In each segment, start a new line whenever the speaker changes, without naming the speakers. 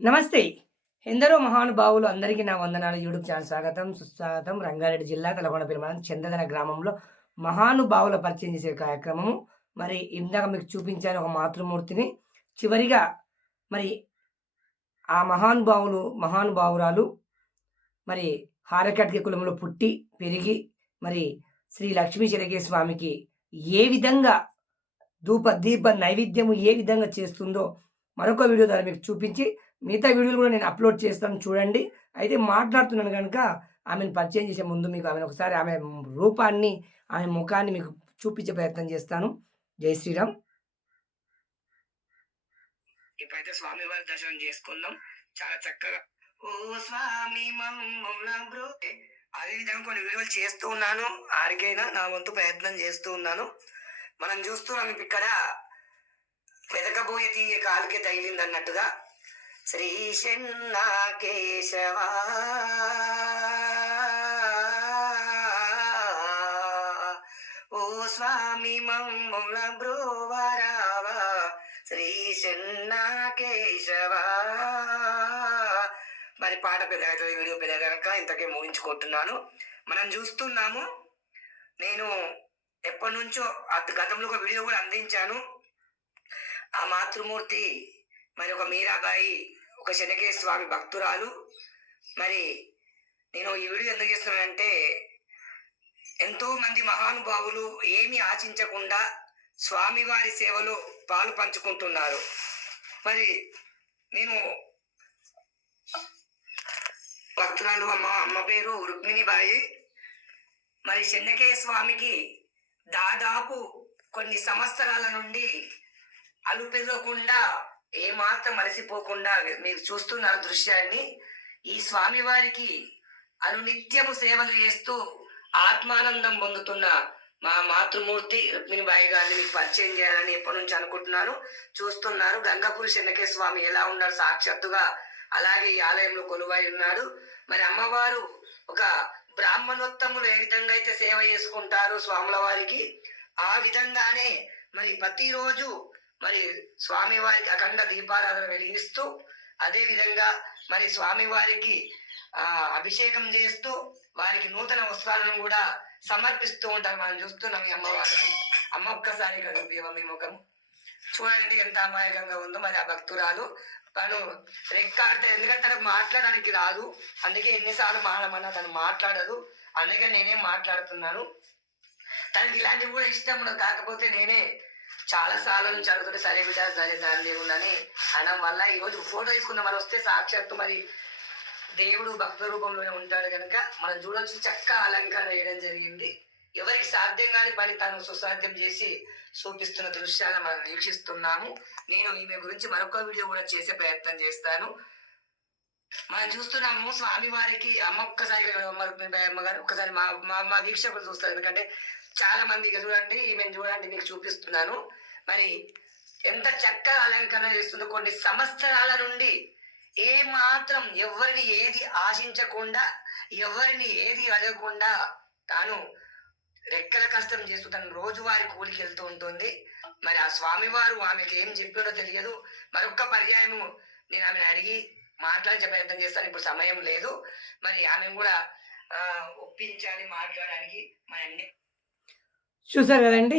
నమస్తే. ఎందరో మహానుభావులు అందరికీ నా వందనాలు. యూట్యూబ్ ఛానల్ స్వాగతం సుస్వాగతం. రంగారెడ్డి జిల్లా తలకొండ మండలం చందదన గ్రామంలో మహానుభావుల పరిచయం చేసే కార్యక్రమము. మరి ఇందాక మీకు చూపించాను ఒక మాతృమూర్తిని. చివరిగా మరి ఆ మహానుభావులు మహానుభావురాలు మరి హారకట్కి కులంలో పుట్టి పెరిగి మరి శ్రీ లక్ష్మీ చిరగే స్వామికి ఏ విధంగా ధూప దీప నైవేద్యము ఏ విధంగా చేస్తుందో మరొక వీడియో ద్వారా మీకు చూపించి మిగతా వీడియోలు కూడా నేను అప్లోడ్ చేస్తాను చూడండి. అయితే మాట్లాడుతున్నాను కనుక ఆమెను పరిచయం చేసే ముందు మీకు ఆమెను ఒకసారి ఆమె రూపాన్ని ఆమె ముఖాన్ని మీకు చూపించే ప్రయత్నం చేస్తాను. జై శ్రీరామ్. ఇప్పుడైతే స్వామి వారి దర్శనం చేసుకుందాం. చాలా చక్కగా. ఓ స్వామి అదే విధంగా కొన్ని వీడియోలు చేస్తూ ఉన్నాను. ఆరికైనా నా వంతు ప్రయత్నం చేస్తూ ఉన్నాను. మనం చూస్తున్నాం ఇక్కడ వెతకబోయే తీయ కాలుకి తగిలింది అన్నట్టుగా శ్రీ కేశవా ఓ స్వామి మమ్ముల బ్రోవరావా శ్రీ మరి పాట పెద్ద వీడియో పెద్దగా కనుక ఇంతకే ముగించుకుంటున్నాను. మనం చూస్తున్నాము నేను ఎప్పటి నుంచో గతంలో ఒక వీడియో కూడా అందించాను. ఆ మాతృమూర్తి మరి ఒక మీరాబాయి ఒక శనగే స్వామి భక్తురాలు. మరి నేను ఈ వీడియో ఎందుకు చేస్తున్నానంటే ఎంతో మంది మహానుభావులు ఏమి ఆశించకుండా స్వామివారి సేవలో పాలు పంచుకుంటున్నారు. మరి నేను భక్తురాలు అమ్మ అమ్మ పేరు రుక్మిణిబాయి. మరి చెన్నకే స్వామికి దాదాపు కొన్ని సంవత్సరాల నుండి అలుపెరగకుండా ఏమాత్రం అలసిపోకుండా మీరు చూస్తున్న దృశ్యాన్ని ఈ స్వామివారికి అనునిత్యము సేవలు చేస్తూ ఆత్మానందం పొందుతున్న మా మాతృమూర్తి రుక్మిణిబాయి గారిని మీకు పరిచయం చేయాలని ఎప్పటి నుంచి అనుకుంటున్నాను. చూస్తున్నారు గంగపురి చెన్నకే స్వామి ఎలా ఉన్నారు సాక్షాత్తుగా. అలాగే ఈ ఆలయంలో కొలువై ఉన్నాడు. మరి అమ్మవారు ఒక బ్రాహ్మణోత్తములు ఏ విధంగా అయితే సేవ చేసుకుంటారు స్వాముల వారికి ఆ విధంగానే మరి ప్రతిరోజు మరి స్వామివారికి అఖండ దీపారాధన వెలిగిస్తూ అదేవిధంగా మరి స్వామి వారికి అభిషేకం చేస్తూ వారికి నూతన వస్త్రాలను కూడా సమర్పిస్తూ ఉంటారు. మనం చూస్తున్నాం ఈ అమ్మవారిని. అమ్మ ఒక్కసారి కనిపించవ మీ ముఖం. చూడండి ఎంత అమాయకంగా ఉందో మరి ఆ భక్తురాలు. తను రెక్కాడితే ఎందుకంటే తనకు మాట్లాడడానికి రాదు. అందుకే ఎన్నిసార్లు మాడమన్నా తను మాట్లాడదు. అందుకే నేనే మాట్లాడుతున్నాను. తనకి ఇలాంటివి కూడా ఇష్టం ఉండదు. కాకపోతే నేనే చాలా సార్లు నుంచి అడుగుతుంటే సరే బిడ్డ సరే దాని దేవుడని అనడం వల్ల ఈరోజు ఫోటో తీసుకున్న మరి వస్తే సాక్షాత్తు మరి దేవుడు భక్త రూపంలోనే ఉంటాడు కనుక మనం చూడొచ్చు చక్క అలంకారం చేయడం జరిగింది. ఎవరికి సాధ్యం కాని పని తను సుసాధ్యం చేసి చూపిస్తున్న దృశ్యాలను మనం వీక్షిస్తున్నాము. నేను ఈమె గురించి మరొక వీడియో కూడా చేసే ప్రయత్నం చేస్తాను. మనం చూస్తున్నాము స్వామి వారికి అమ్మ ఒక్కసారి అమ్మగారు ఒక్కసారి మా మా మా వీక్షకులు చూస్తారు. ఎందుకంటే చాలా మంది ఇక చూడండి ఈమెను చూడండి మీకు చూపిస్తున్నాను. మరి ఎంత చక్కగా అలంకరణ చేస్తుందో కొన్ని సంవత్సరాల నుండి ఏ మాత్రం ఎవరిని ఏది ఆశించకుండా ఎవరిని ఏది అడగకుండా తాను రెక్కల కష్టం చేస్తూ తను రోజువారి కూలికి వెళ్తూ ఉంటుంది. మరి ఆ స్వామివారు ఆమెకి ఏం చెప్పాడో తెలియదు. మరొక్క పర్యాయము నేను ఆమెను అడిగి మాట్లాడించే ప్రయత్నం చేస్తాను. ఇప్పుడు సమయం లేదు. మరి ఆమెను కూడా ఒప్పించాలి మాట్లాడడానికి. మరి అన్ని చూసారు కదండి?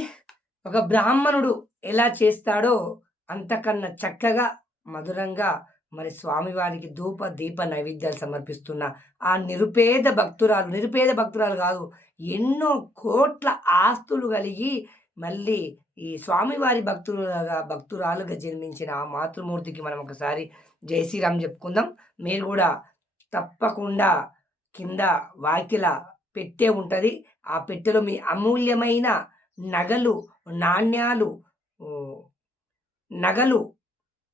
ఒక బ్రాహ్మణుడు ఎలా చేస్తాడో అంతకన్నా చక్కగా మధురంగా మరి స్వామివారికి ధూప దీప నైవేద్యాలు సమర్పిస్తున్న ఆ నిరుపేద భక్తురాలు నిరుపేద భక్తురాలు కాదు ఎన్నో కోట్ల ఆస్తులు కలిగి మళ్ళీ ఈ స్వామివారి భక్తులుగా భక్తురాలుగా జన్మించిన ఆ మాతృమూర్తికి మనం ఒకసారి జై శ్రీరామ్ చెప్పుకుందాం. మీరు కూడా తప్పకుండా కింద వాకిల పెట్టే ఉంటుంది. ఆ పెట్టెలో మీ అమూల్యమైన నగలు నాణ్యాలు నగలు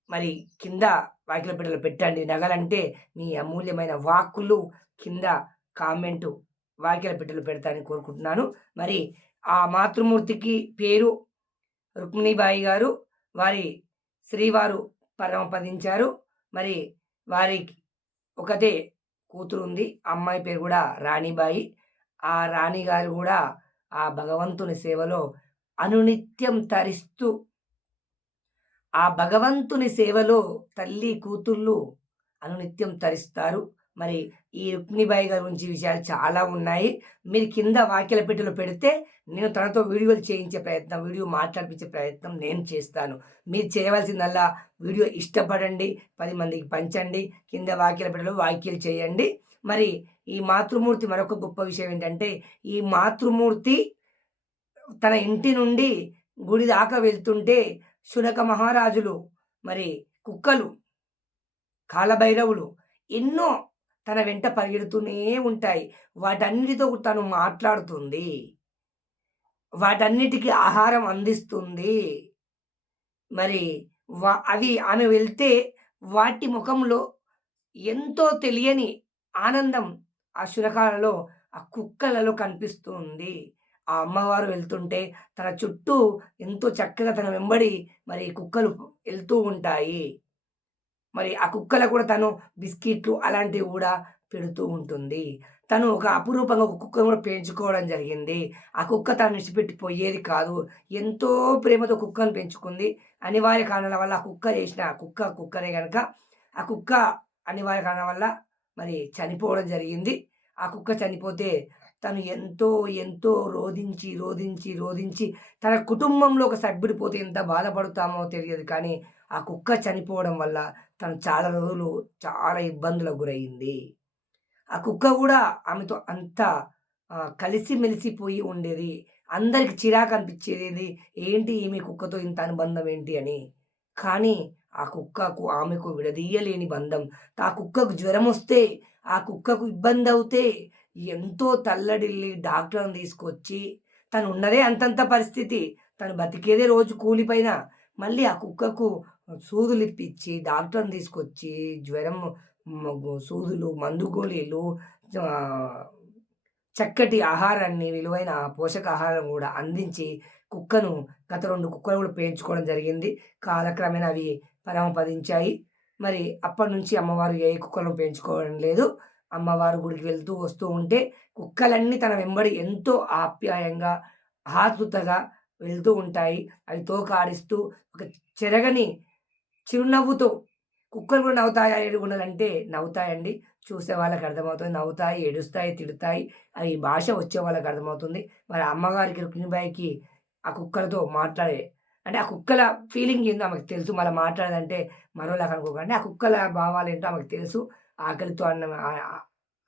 మరి కింద వాకిల పెట్టెలు పెట్టండి. నగలంటే మీ అమూల్యమైన వాక్కులు కింద కామెంటు వాకిల పెట్టెలు పెడతానని కోరుకుంటున్నాను. మరి ఆ మాతృమూర్తికి పేరు రుక్మిణీబాయి గారు వారి శ్రీవారు పరమపదించారు మరి వారికి ఒకతే కూతురు ఉంది అమ్మాయి పేరు కూడా రాణిబాయి. ఆ రాణి గారు కూడా ఆ భగవంతుని సేవలో అనునిత్యం తరిస్తూ ఆ భగవంతుని సేవలో తల్లి కూతుళ్ళు అనునిత్యం తరిస్తారు. మరి ఈ రుక్మిణిబాయి గారి గురించి విషయాలు చాలా ఉన్నాయి. మీరు కింద వాక్యాల పెడితే నేను తనతో వీడియోలు చేయించే ప్రయత్నం వీడియో మాట్లాడిపించే ప్రయత్నం నేను చేస్తాను. మీరు చేయవలసిందల్లా వీడియో ఇష్టపడండి పది మందికి పంచండి కింద వాక్యాల పెట్టెలో చేయండి. మరి ఈ మాతృమూర్తి మరొక గొప్ప విషయం ఏంటంటే ఈ మాతృమూర్తి తన ఇంటి నుండి గుడి దాకా వెళ్తుంటే శునక మహారాజులు మరి కుక్కలు కాలభైరవులు ఎన్నో తన వెంట పరిగెడుతూనే ఉంటాయి. వాటన్నిటితో తను మాట్లాడుతుంది. వాటన్నిటికీ ఆహారం అందిస్తుంది. మరి వా అవి ఆమె వెళ్తే వాటి ముఖంలో ఎంతో తెలియని ఆనందం ఆ శునకాలలో ఆ కుక్కలలో కనిపిస్తుంది. ఆ అమ్మవారు వెళ్తుంటే తన చుట్టూ ఎంతో చక్కగా తన వెంబడి మరి కుక్కలు వెళ్తూ ఉంటాయి. మరి ఆ కుక్కల కూడా తను బిస్కెట్లు అలాంటివి కూడా పెడుతూ ఉంటుంది. తను ఒక అపురూపంగా ఒక కుక్కను కూడా పెంచుకోవడం జరిగింది. ఆ కుక్క తను విడిచిపెట్టిపోయేది కాదు. ఎంతో ప్రేమతో కుక్కను పెంచుకుంది. అనివార్య కారణాల వల్ల ఆ కుక్క చేసిన ఆ కుక్క కుక్కనే కనుక ఆ కుక్క అనివార్య కారణాల వల్ల మరి చనిపోవడం జరిగింది. ఆ కుక్క చనిపోతే తను ఎంతో ఎంతో రోధించి రోధించి రోధించి తన కుటుంబంలో ఒక సభ్యుడు పోతే ఎంత బాధపడతామో తెలియదు. కానీ ఆ కుక్క చనిపోవడం వల్ల తను చాలా రోజులు చాలా ఇబ్బందులకు గురయింది ఆ కుక్క కూడా ఆమెతో అంత కలిసి కలిసిమెలిసిపోయి ఉండేది. అందరికి చిరాకు అనిపించేది ఏంటి? ఈమె కుక్కతో ఇంత అనుబంధం ఏంటి అని. కానీ ఆ కుక్కకు ఆమెకు విడదీయలేని బంధం. ఆ కుక్కకు జ్వరం వస్తే ఆ కుక్కకు ఇబ్బంది అవుతే ఎంతో తల్లడిల్లి డాక్టర్ని తీసుకొచ్చి తను ఉన్నదే అంతంత పరిస్థితి. తను బతికేదే రోజు కూలిపైన. మళ్ళీ ఆ కుక్కకు సూదులు ఇప్పించి డాక్టర్ని తీసుకొచ్చి జ్వరం సూదులు మందు గోళీలు చక్కటి ఆహారాన్ని విలువైన పోషకాహారం కూడా అందించి కుక్కను గత రెండు కుక్కలు కూడా పేర్చుకోవడం జరిగింది. కాలక్రమేణా అవి పరమపదించాయి. మరి అప్పటి నుంచి అమ్మవారు ఏ కుక్కలను పెంచుకోవడం లేదు. అమ్మవారు గుడికి వెళ్తూ వస్తూ ఉంటే కుక్కలన్నీ తన వెంబడి ఎంతో ఆప్యాయంగా ఆతృతగా వెళ్తూ ఉంటాయి. అవి తోకాడిస్తూ ఒక చెరగని చిరునవ్వుతో కుక్కలు కూడా నవ్వుతాయా ఏడుగుండాలంటే నవ్వుతాయండి. చూసే వాళ్ళకి అర్థమవుతుంది. నవ్వుతాయి ఏడుస్తాయి తిడతాయి. అవి భాష వచ్చే వాళ్ళకి అర్థమవుతుంది. మరి అమ్మగారికి రుక్మిణిబాయికి ఆ కుక్కలతో మాట్లాడే అంటే ఆ కుక్కల ఫీలింగ్ ఏందో ఆమెకు తెలుసు. మళ్ళీ మాట్లాడదంటే మరోలాగా అనుకోకండి. ఆ కుక్కల భావాలు ఏంటో ఆమెకు తెలుసు. ఆకలితో అన్నం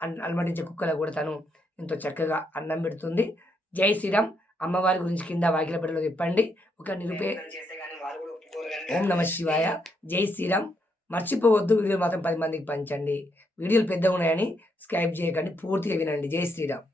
అలమటించే కుక్కలకు కూడా తను ఎంతో చక్కగా అన్నం పెడుతుంది. జై శ్రీరామ్. అమ్మవారి గురించి కింద వాకిల పెట్టలో చెప్పండి ఒక నిరుపే ఓం నమ శివాయ. జై శ్రీరామ్. మర్చిపోవద్దు. వీడియో మాత్రం పది మందికి పంచండి. వీడియోలు పెద్దగా ఉన్నాయని స్క్రైబ్ చేయకండి. పూర్తిగా వినండి. జై శ్రీరామ్.